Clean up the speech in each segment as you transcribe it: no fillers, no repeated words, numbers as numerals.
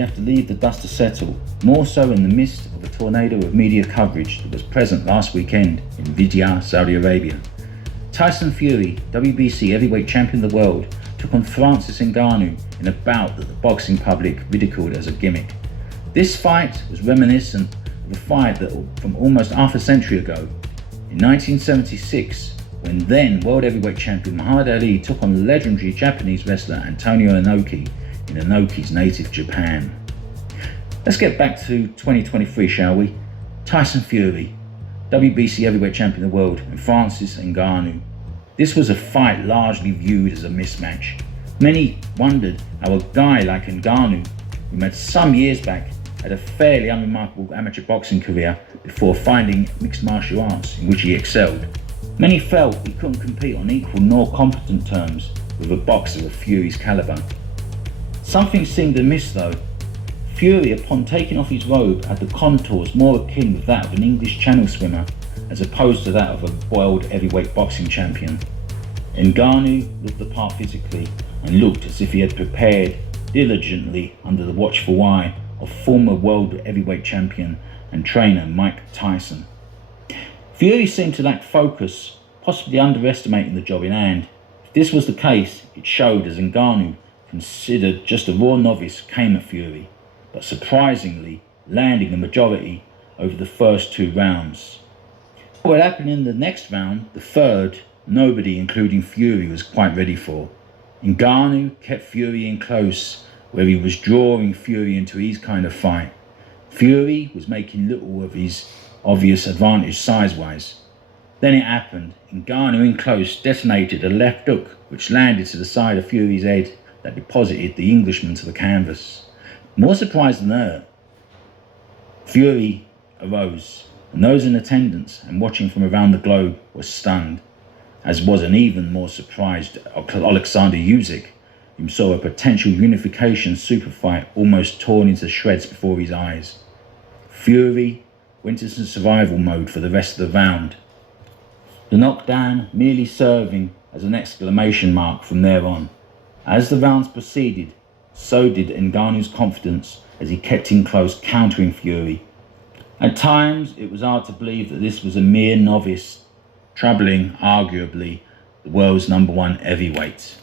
we have to leave the dust to settle, more so in the midst of a tornado of media coverage that was present last weekend in Riyadh, Saudi Arabia. Tyson Fury, WBC heavyweight champion of the world, took on Francis Ngannou in a bout that the boxing public ridiculed as a gimmick. This fight was reminiscent of a fight that from almost half a century ago, in 1976, when then world heavyweight champion Muhammad Ali took on legendary Japanese wrestler Antonio Inoki in Inoki's native Japan. Let's get back to 2023, shall we? Tyson Fury, WBC heavyweight champion of the world, and Francis Ngannou. This was a fight largely viewed as a mismatch. Many wondered how a guy like Ngannou, who met some years back, had a fairly unremarkable amateur boxing career before finding mixed martial arts in which he excelled. Many felt he couldn't compete on equal nor competent terms with a boxer of Fury's caliber. Something seemed amiss though. Fury, upon taking off his robe, had the contours more akin with that of an English Channel swimmer as opposed to that of a world heavyweight boxing champion. Ngannou looked the part physically and looked as if he had prepared diligently under the watchful eye of former world heavyweight champion and trainer Mike Tyson. Fury seemed to lack focus, possibly underestimating the job in hand. If this was the case, it showed as Ngannou, considered just a raw novice, came at Fury, but surprisingly landing the majority over the first two rounds. What happened in the next round, the third, nobody, including Fury, was quite ready for. Ngannou kept Fury in close, where he was drawing Fury into his kind of fight. Fury was making little of his obvious advantage size-wise. Then it happened. Ngannou in close detonated a left hook which landed to the side of Fury's head that deposited the Englishman to the canvas. More surprised than hurt, Fury arose, and those in attendance and watching from around the globe were stunned, as was an even more surprised Alexander Usyk, who saw a potential unification super fight almost torn into shreds before his eyes. Fury went into survival mode for the rest of the round, the knockdown merely serving as an exclamation mark from there on. As the rounds proceeded, so did Ngannou's confidence as he kept in close, countering Fury. At times, it was hard to believe that this was a mere novice, troubling, arguably, the world's #1 heavyweight.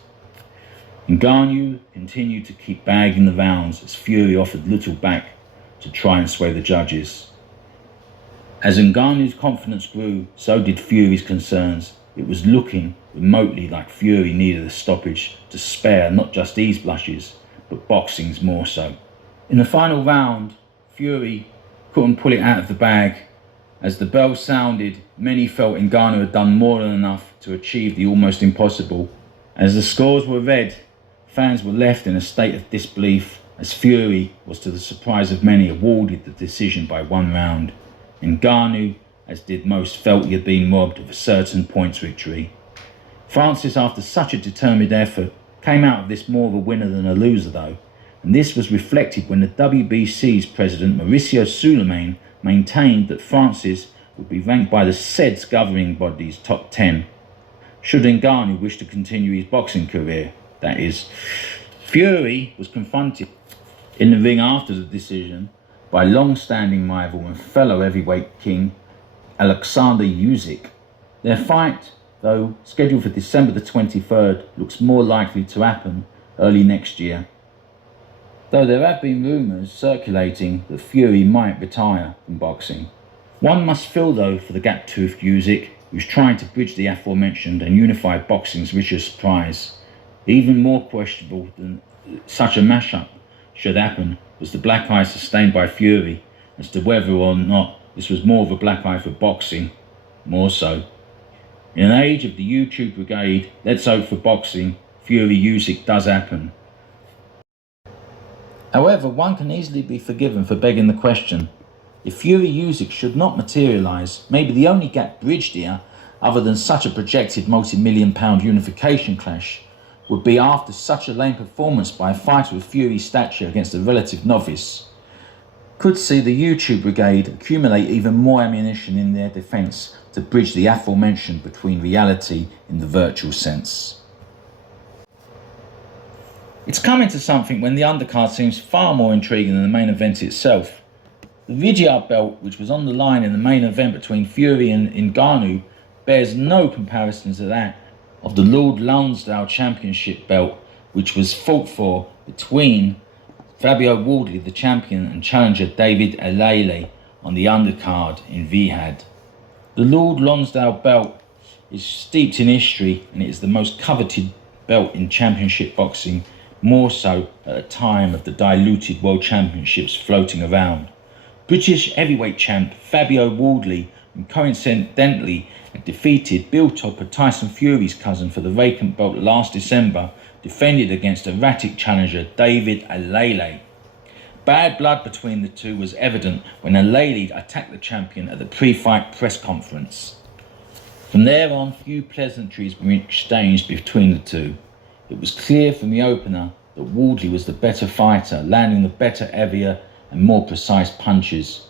Ngannou continued to keep bagging the rounds as Fury offered little back to try and sway the judges. As Ngannou's confidence grew, so did Fury's concerns. It was looking remotely like Fury needed a stoppage to spare not just these blushes, but boxing's more so. In the final round, Fury couldn't pull it out of the bag. As the bell sounded, many felt Ngannou had done more than enough to achieve the almost impossible. As the scores were read, fans were left in a state of disbelief as Fury was, to the surprise of many, awarded the decision by 1 round. Ngannou, as did most, felt he had been robbed of a certain points victory. Francis, after such a determined effort, came out of this more of a winner than a loser though, and this was reflected when the WBC's president Mauricio Sulaiman maintained that Francis would be ranked by the SED's governing body's top 10, should Ngannou wish to continue his boxing career, that is. Fury was confronted in the ring after the decision by long-standing rival and fellow heavyweight king Alexander Usyk. Their fight, though scheduled for December the 23rd, looks more likely to happen early next year, though there have been rumours circulating that Fury might retire from boxing. One must feel though for the gap-toothed Usyk, who's trying to bridge the aforementioned and unify boxing's richest prize. Even more questionable than such a mashup should happen was the black eye sustained by Fury as to whether or not this was more of a black eye for boxing, more so. In an age of the YouTube brigade, let's hope for boxing, Fury Usyk does happen. However, one can easily be forgiven for begging the question. If Fury Usyk should not materialise, maybe the only gap bridged here, other than such a projected multi-million-pound unification clash, would be after such a lame performance by a fighter of Fury's stature against a relative novice, could see the YouTube brigade accumulate even more ammunition in their defence to bridge the aforementioned between reality in the virtual sense. It's coming to something when the undercard seems far more intriguing than the main event itself. The Vidyard belt, which was on the line in the main event between Fury and Ngannou, bears no comparison to that of the Lord Lonsdale Championship belt, which was fought for between Fabio Wardley, the champion, and challenger David Alele on the undercard in Vihad. The Lord Lonsdale belt is steeped in history, and it is the most coveted belt in championship boxing, more so at the time of the diluted world championships floating around. British heavyweight champ Fabio Wardley, who coincidentally had defeated Bill Topper, Tyson Fury's cousin, for the vacant belt last December, defended against erratic challenger David Alele. Bad blood between the two was evident when Alele attacked the champion at the pre-fight press conference. From there on, few pleasantries were exchanged between the two. It was clear from the opener that Wardley was the better fighter, landing the better, heavier and more precise punches,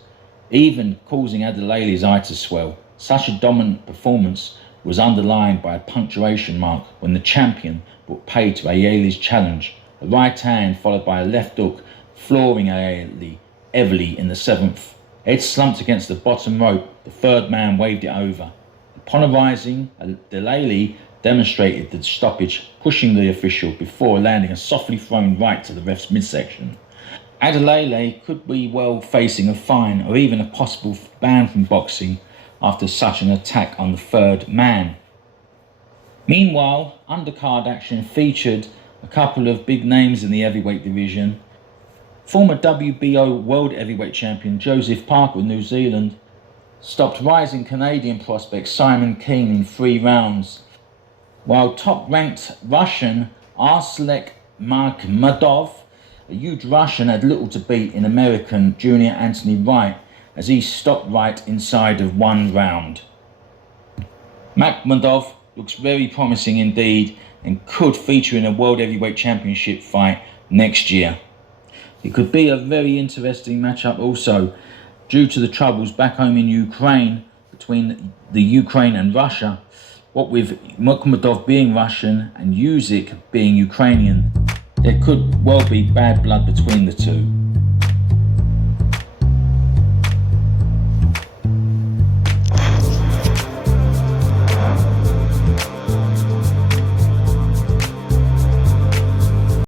even causing Adelele's eye to swell. Such a dominant performance was underlined by a punctuation mark when the champion brought pay to Alele's challenge, a right hand followed by a left hook, flooring Alele heavily in the seventh. Head slumped against the bottom rope, the third man waved it over. Upon arising, Alele demonstrated the stoppage, pushing the official before landing a softly thrown right to the ref's midsection. Adelele could be well facing a fine or even a possible ban from boxing after such an attack on the third man. Meanwhile, undercard action featured a couple of big names in the heavyweight division. Former WBO World Heavyweight Champion Joseph Parker of New Zealand stopped rising Canadian prospect Simon Keane in 3 rounds, while top-ranked Russian Arslek Makhmudov, a huge Russian, had little to beat in American junior Anthony Wright as he stopped Wright inside of 1 round. Makhmudov looks very promising indeed and could feature in a World Heavyweight Championship fight next year. It could be a very interesting matchup also, due to the troubles back home in Ukraine between the Ukraine and Russia. What with Makhmudov being Russian and Usyk being Ukrainian, there could well be bad blood between the two.